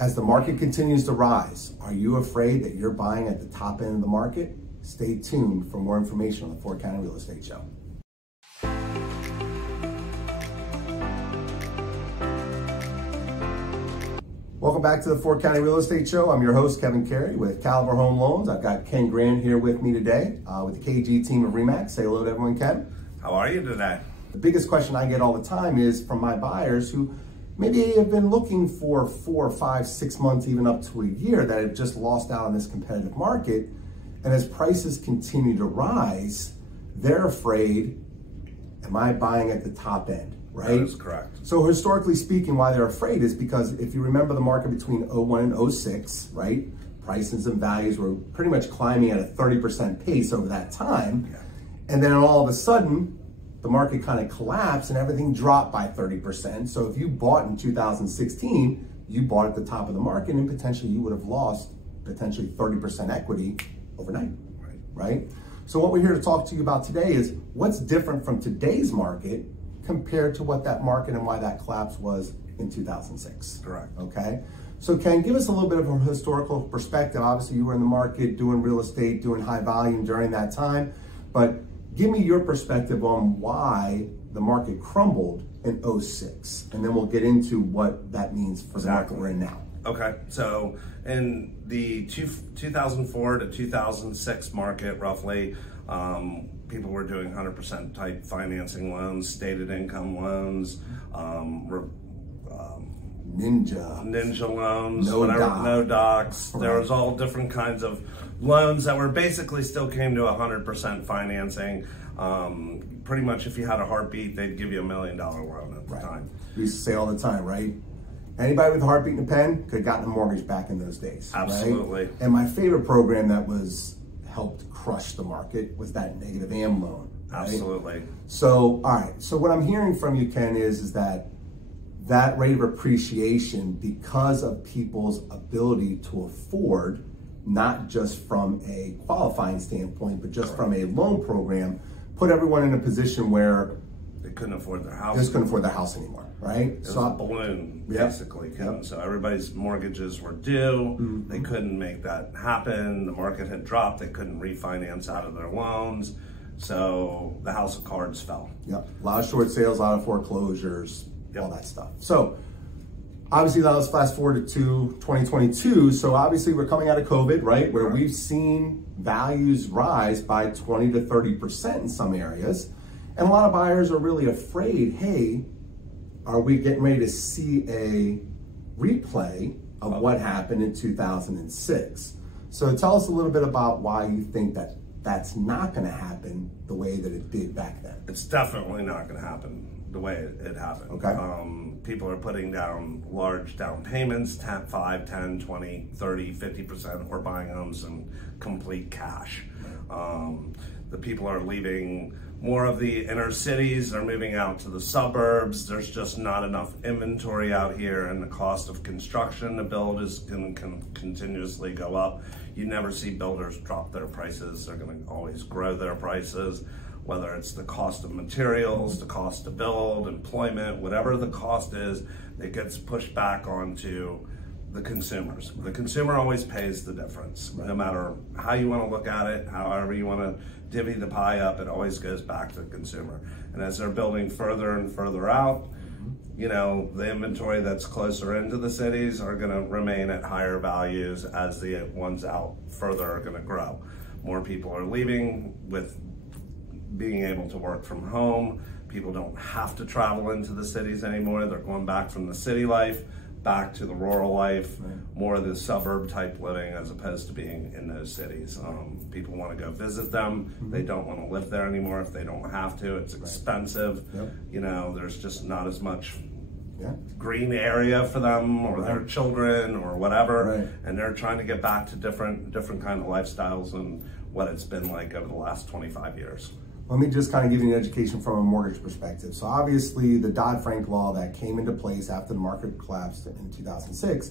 As the market continues to rise, are you afraid that you're buying at the top end of the market? Stay tuned for more information on the Fort County Real Estate Show. Welcome back to the Fort County Real Estate Show. I'm your host, Kevin Carey with Caliber Home Loans. I've got Ken Grand here with me today with the KG team of RE/MAX. Say hello to everyone, Ken. How are you today? The biggest question I get all the time is from my buyers who maybe have been looking for 4, 5, 6 months, even up to a year, that have just lost out on this competitive market. And as prices continue to rise, they're afraid, am I buying at the top end, right? That is correct. So historically speaking, why they're afraid is because if you remember the market between 01 and 06, right? Prices and values were pretty much climbing at a 30% pace over that time. Yeah. And then all of a sudden, the market kind of collapsed and everything dropped by 30%. So if you bought in 2016, you bought at the top of the market and potentially you would have lost potentially 30% equity overnight, right? So what we're here to talk to you about today is what's different from today's market compared to what that market and why that collapse was in 2006. Correct. Okay. So Ken, give us a little bit of a historical perspective. Obviously you were in the market doing real estate, doing high volume during that time, but give me your perspective on why the market crumbled in 06, and then we'll get into what that means for the market we're in now. Okay, so in the 2004 to 2006 market, roughly, people were doing 100% type financing loans, stated income loans, ninja loans, no docs. Right. There was all different kinds of loans that were basically still came to 100% financing. Pretty much if you had a heartbeat, they'd give you $1 million loan at the time. We used to say all the time, right? Anybody with a heartbeat and a pen could have gotten a mortgage back in those days. Absolutely. Right? And my favorite program that helped crush the market was that negative AM loan. Right? Absolutely. So, all right. So what I'm hearing from you, Ken, is that rate of appreciation, because of people's ability to afford, not just from a qualifying standpoint, but just from a loan program, put everyone in a position where they couldn't afford their house. They just couldn't afford their house anymore, right? It was a balloon, basically. Yep. So everybody's mortgages were due. Mm-hmm. They couldn't make that happen. The market had dropped. They couldn't refinance out of their loans. So the house of cards fell. Yep. A lot of short sales, a lot of foreclosures, all that stuff. So obviously that was fast forward to 2022. So obviously we're coming out of COVID, right? Where we've seen values rise by 20 to 30% in some areas. And a lot of buyers are really afraid, hey, are we getting ready to see a replay of what happened in 2006? So tell us a little bit about why you think that that's not going to happen the way that it did back then. It's definitely not going to happen the way it happened. Okay. People are putting down large down payments, 5, 10, 20, 30, 50%, or buying homes in complete cash. The people are leaving more of the inner cities, they're moving out to the suburbs. There's just not enough inventory out here, and the cost of construction to build is going to continuously go up. You never see builders drop their prices. They're going to always grow their prices, whether it's the cost of materials, the cost to build, employment, whatever the cost is, it gets pushed back onto the consumers. The consumer always pays the difference. Right. No matter how you want to look at it, however you want to divvy the pie up, it always goes back to the consumer. And as they're building further and further out, you know, the inventory that's closer into the cities are going to remain at higher values as the ones out further are going to grow. More people are leaving with being able to work from home. People don't have to travel into the cities anymore. They're going back from the city life back to the rural life, more of the suburb type living as opposed to being in those cities. People want to go visit them. They don't want to live there anymore if they don't have to. It's expensive. You know, there's just not as much green area for them or their children or whatever. And they're trying to get back to different kind of lifestyles and what it's been like over the last 25 years. Let me just kind of give you an education from a mortgage perspective. So obviously the Dodd-Frank law that came into place after the market collapsed in 2006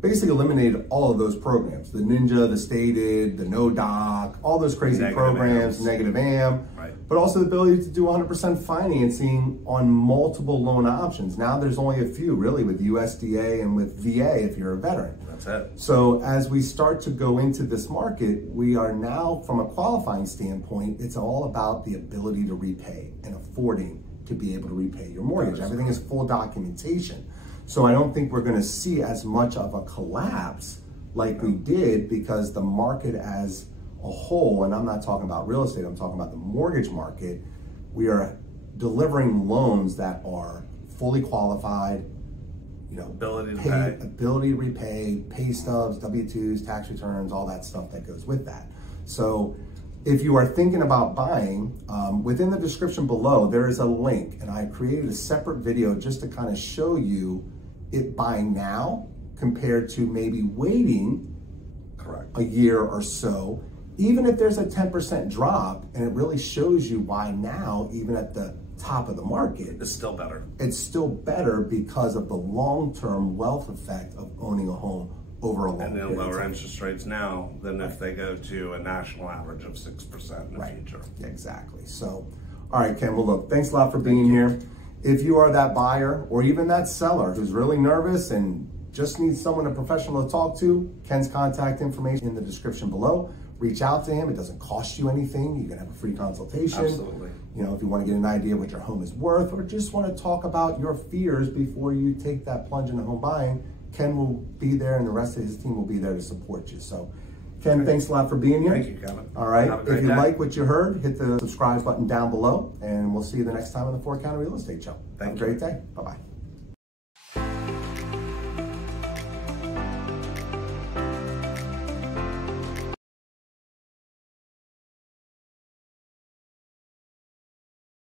basically eliminated all of those programs. The Ninja, the Stated, the No Doc, all those crazy Negative programs, AMs. Negative AM, Right. but also the ability to do 100% financing on multiple loan options. Now there's only a few really with USDA and with VA if you're a veteran. That's it. So as we start to go into this market, we are now, from a qualifying standpoint, it's all about the ability to repay and affording to be able to repay your mortgage. Everything is full documentation. So I don't think we're going to see as much of a collapse like we did, because the market as a whole, and I'm not talking about real estate, I'm talking about the mortgage market, we are delivering loans that are fully qualified, you know, Ability to pay. ability to repay, pay stubs, W-2s, tax returns, all that stuff that goes with that. So if you are thinking about buying, within the description below, there is a link, and I created a separate video just to kind of show you it buying now compared to maybe waiting Correct. a year or so, even if there's a 10% drop, and it really shows you why now, even at the top of the market, It's still better. it's still better because of the long-term wealth effect of owning a home over a long And they'll period of lower time. interest rates now than if they go to a national average of 6% in the Right. future. Exactly. So, all right, Ken, well, look, thanks a lot for being here. If you are that buyer or even that seller who's really nervous and just needs someone, a professional to talk to, Ken's contact information in the description below. Reach out to him. It doesn't cost you anything. You can have a free consultation. Absolutely. You know, if you want to get an idea what your home is worth, or just want to talk about your fears before you take that plunge into home buying, Ken will be there, and the rest of his team will be there to support you. So, Ken, thanks a lot for being here. Thank you, Kevin. All right. Have a great If you day. like what you heard, hit the subscribe button down below, and we'll see you the next time on the Four County Real Estate Show. Have a great day. Bye-bye.